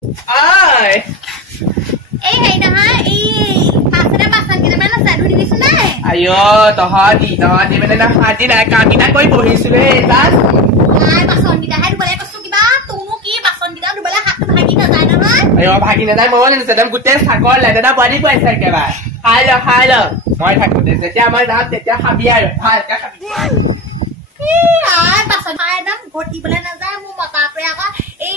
Ơi. Ê hay đó ha, ê, bà sẽ đã bắt sang cái này nó sẽ đuổi đi xuống đây. Ayo, toh di mana nak hati nak kami nak kau ibu hisre, kan? Ai, bà son kita hai boleh kosong kita, tunggu ki bà son kita udah boleh hak tuh hai kita যায় না? Ayo bagi nanti mau nanti sedang kutes sakol lah, nanti buat ini buat saya kebal. Halo, mau tak kutes, setiap malam setiap kabiar, kan kabiar. Ai, bà son hai đó ভর্তি বলে না যায় মু মতা প্রিয়া কা এ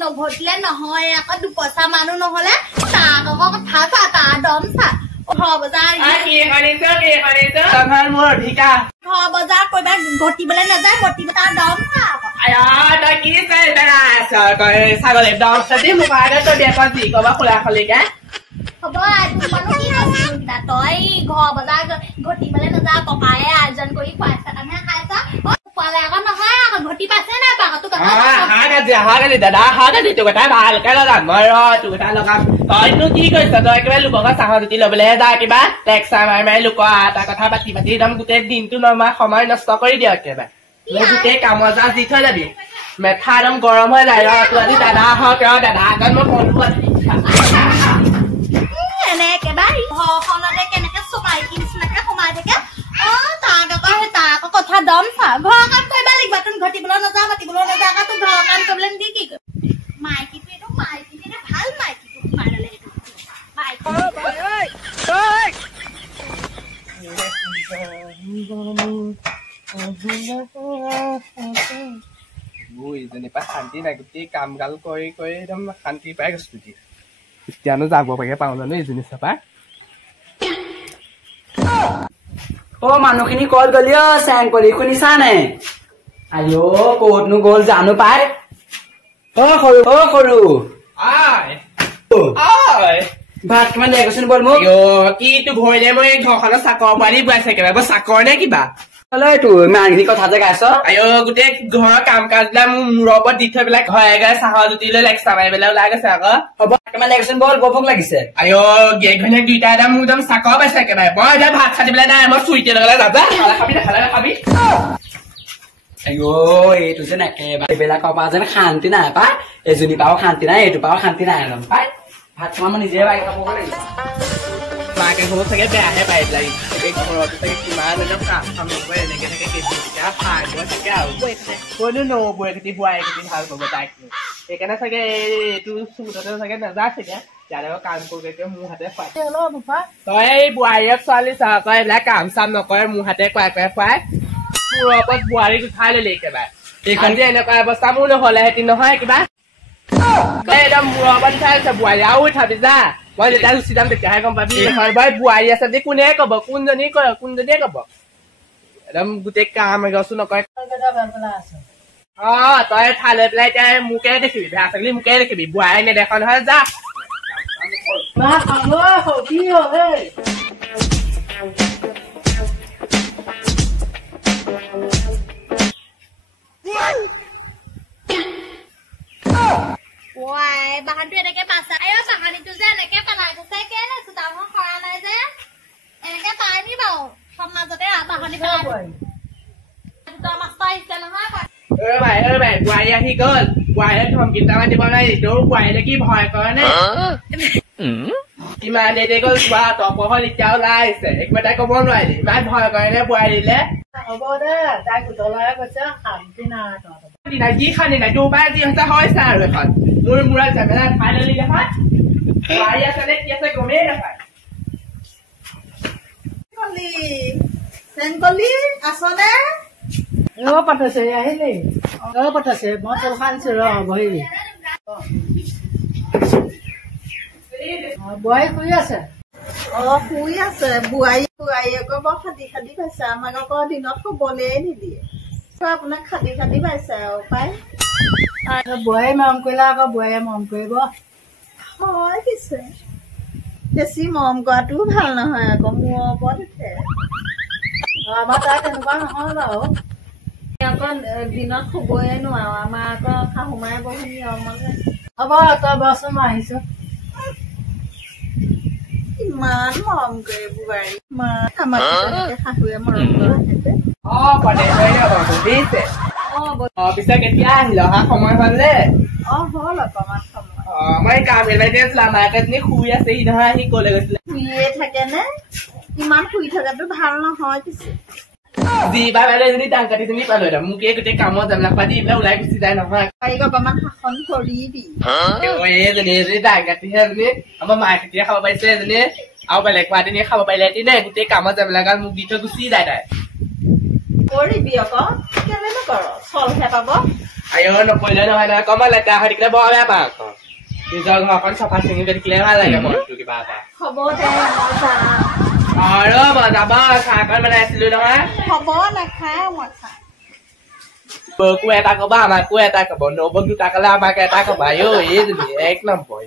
ন ভর্তিলে নহয় আকা দু পয়সা মানু নহলে তা কা কথা সা তা দম সা ঘ বাজার Tangan mur, Dika. ঘ বাজার কইবা ভর্তি বলে না যায় ভর্তি তা দম সা Ayo, dah kini saya dah kau lep dong. Tadi muka ada tu dia pasti kau bawa kuliah kali kan? ขบว่าทุกคนที่เขาสิแต่ต้อยคอบาก็กดตีมาเล่นนะก็ไปอ่ะจนก็อีกฝ่ายสักอันนี้ใครซะฝ่ายแล้วก็มาให้ก็กดตีไปเส้นนะปากตุกตาหากันสิหากันดิดาหากันดิตุกตาบาลกันแล้วกันมารอตุกตาแล้วกันตอนนู้นที่ก็สะดอยก็ลูกบอกว่าสาวตุติเราไปเลยได้กี่บ้าแตกสายไหมลูกก็แต่ก็ถ้าปฏิบัติดำกุเตดินตุนมาเขาไม่นัสตอกรีเดียวกี่บ้าแล้วกุเตกำว่าจะสิเท่าไหร่แม่ท่าดำกรมเมื่อไหร่เราตัวที่ดาหาก็ดากันมาคนรู้แน่แกบ้าพอเขาเราได้แกนักสมัยกินสนักเขามาเถอะตาก็ให้ตาก็กดท่าดอมสาพอกันไปบ้านอีกบัตรกดตีบอลนะจ๊ะบัตรบอลนะจ๊ะก็ต้องรอกันกับเล่นดีกี่หมายกี่ปีต้องหมายกี่ปีได้พันหมายกี่ปีหมายอะไรหมายเUi, giờ này bắt hàn tí này cái cầm gắn coi đâm hàn tí bé cái gì giờ nó ra của cái bao giờ nó gì nữa sao Ô manu kini call galia sang pari kuni sana. Ayo code nu goal janu pai. Ô khoru. Ai. Ai. Bhat mana ya kesun bol mu? Yo, ki tu bhoi le moi thọ khana sakor bari bua sai ke ba sakor ne ki ba. Alai tu man kini kau thada ka so? Ayo gute ghor kam kaj la robot di thoi belak hoy ga saha juti le lek samai belak la ga sa ga. Oba mana kesun bol bofok lagi se. Ayo ge khane duita da mu dam sakor ba sai ke ba. Boy da bhat khadi belak da mo sui te la da da. Khala khabi. Ayo itu je nak ke ba. Bela kau pa jan khan ti na pa. Juni pa khan ti na itu pa khan ti na lam pa. Bhat sama ni je ba ka bofok lagi. Mà cái hố sẽ cái bè hay bày lại cái hồ sẽ cái má nó cảทำไว้ในcáiจะผ่านว่าจะแก้วว่าโนบวยcáiที่บวยcáiที่ทางของใจcái cáiนั้นsẽ cái tu su đó sẽ cáiนั้นได้สิเนี่ยอย่าได้ว่าการปูcáiมูหัดได้ไฟเจอโลบุฟ้าตัวไอ้บวยยับซ้อนลิซ่าก็และกามซ้ำเนาะก็มูหัดได้แกว่ไฟปูเราก็บวยที่ท้ายเลยกันแบบอีกคนที่เนี่ยก็ภาษามูลหัวเลยตินน้อยกันบ้างก็ดำบัวบันท้ายจะบวยยาวทับจ้าว่าจะได้สุดดำเป็นแก่กองแบบนี้คอยใบบัวอย่าสันติคุณเนี่ยก็บอกคุณจะนี้ก็คุณจะเนี่ยก็บอกดำกุเตกามันก็สุนัขก็อ๋อตอนถ่ายเลยแล้วจะมูแก่ได้ขี่แบบสักลิมูแก่ได้ขี่บัวเนี่ยเด็กคนนั้นจ้ามาขอโทษขอพี่เฮ้ยWah, bahan tu ada ke pasar. Ayo bahan itu je, ada ke pasar tu saya ke ni sudah mau koran aja. Ada ke pasar ni bau. Sama tu deh, bahan ni pasar. Sudah masai jalan apa? ไปบวยยาที่เกินบวยแล้วทำกินตามที่บ้านได้เดี๋ยวบวยแล้วกี่พอยก่อนเนี่ยที่มาเด็กๆก็ว่าต่อพอเขาเจ้าไล่เสร็จไม่ได้ก็บ้วนหน่อยดิมาพอยก่อนเนี่ยบวยดิแล้วเอาบ่ได้ได้กูตัวแล้วก็จะขำที่นาต่อที่ไหนยี่ขันที่ไหนดูบ้านที่เขาจะห้อยสายเลยค่ะมูลจะไม่ได้ขายเลยนะคะขายยาเสด็จยาเสด็จก็ไม่ได้ค่ะSengkoli asone patah saya ini patah saya mau terkan sirah boy boy kuyasa kuyasa buai ko bo khadi basa ma ko dinot ko bole ni di sab na khadi basa pai boy mom koila ko boy mom koibo hoy kise বেছি মম কৰাটো ভাল নহয় আকৌ মোৰ ওপৰত উঠে আমাৰ তাত এনেকুৱা নহয় বাৰু আকৌ দিনত শুবই নোৱাৰো আমাৰ আকৌ শাহুমাই বহুত নিয়ম আছে হ'ব তই বচোন আহিছো ইমান মৰম কৰে বোৱাৰী ইমান আমাৰ শাহুৱে মৰম কৰে পদে দিছে পিছে কেতিয়া আহিল অহা সময় হ'লে হ'ল অকণমান সময় মই কাম এলাইতে আছিলো আমাৰ এজনী শুই আছে সি নহয় সি কলে গৈছিলে শুইয়ে থাকে নে ইমান শুই থকাটো ভাল নহয় পিছে যি বা বেলে যদি ডাং কাটিজনী পালো এটা মোকে গোটেই কামত জামলা পাতি এইবিলাক ওলাই গুচি যায় নহয় তাইক অকণমান শাসন কৰিবি এইজনী যদি ডাং কাটিহে এজনী আমাৰ মায়ে খেতিয়ে খাব পাৰিছে এজনী আৰু বেলেগ মাতিনিয়ে খাব পাৰিলে নে গোটেই কামত জামলা গাল মোক দি থৈ গুচি যায় তাই কৰিবি আকৌ কেলে নকৰ চলহে পাব আইঅ নকৰিলে নহয় নহয় কমা লেতেৰা হৈ থাকিলে বৰ বেয়া পাওঁ আকৌ নিজৰ ঘৰখন চফা চিঙি থাকিলে ভাল লাগে মনটো কিবা এটা হ'ব দে মই যাম আৰু মই যাব চাহকণ বনাইছিলো নহয় হ'ব নাখাওঁ মই খাম বৌকো এটা কবা আমাকো এটা কব নবৌক দুটা কলে আমাক এটা কবা এইজনী এক নম্বৰ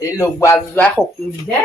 এই লগোৱা যোৱা শক্তি দিছে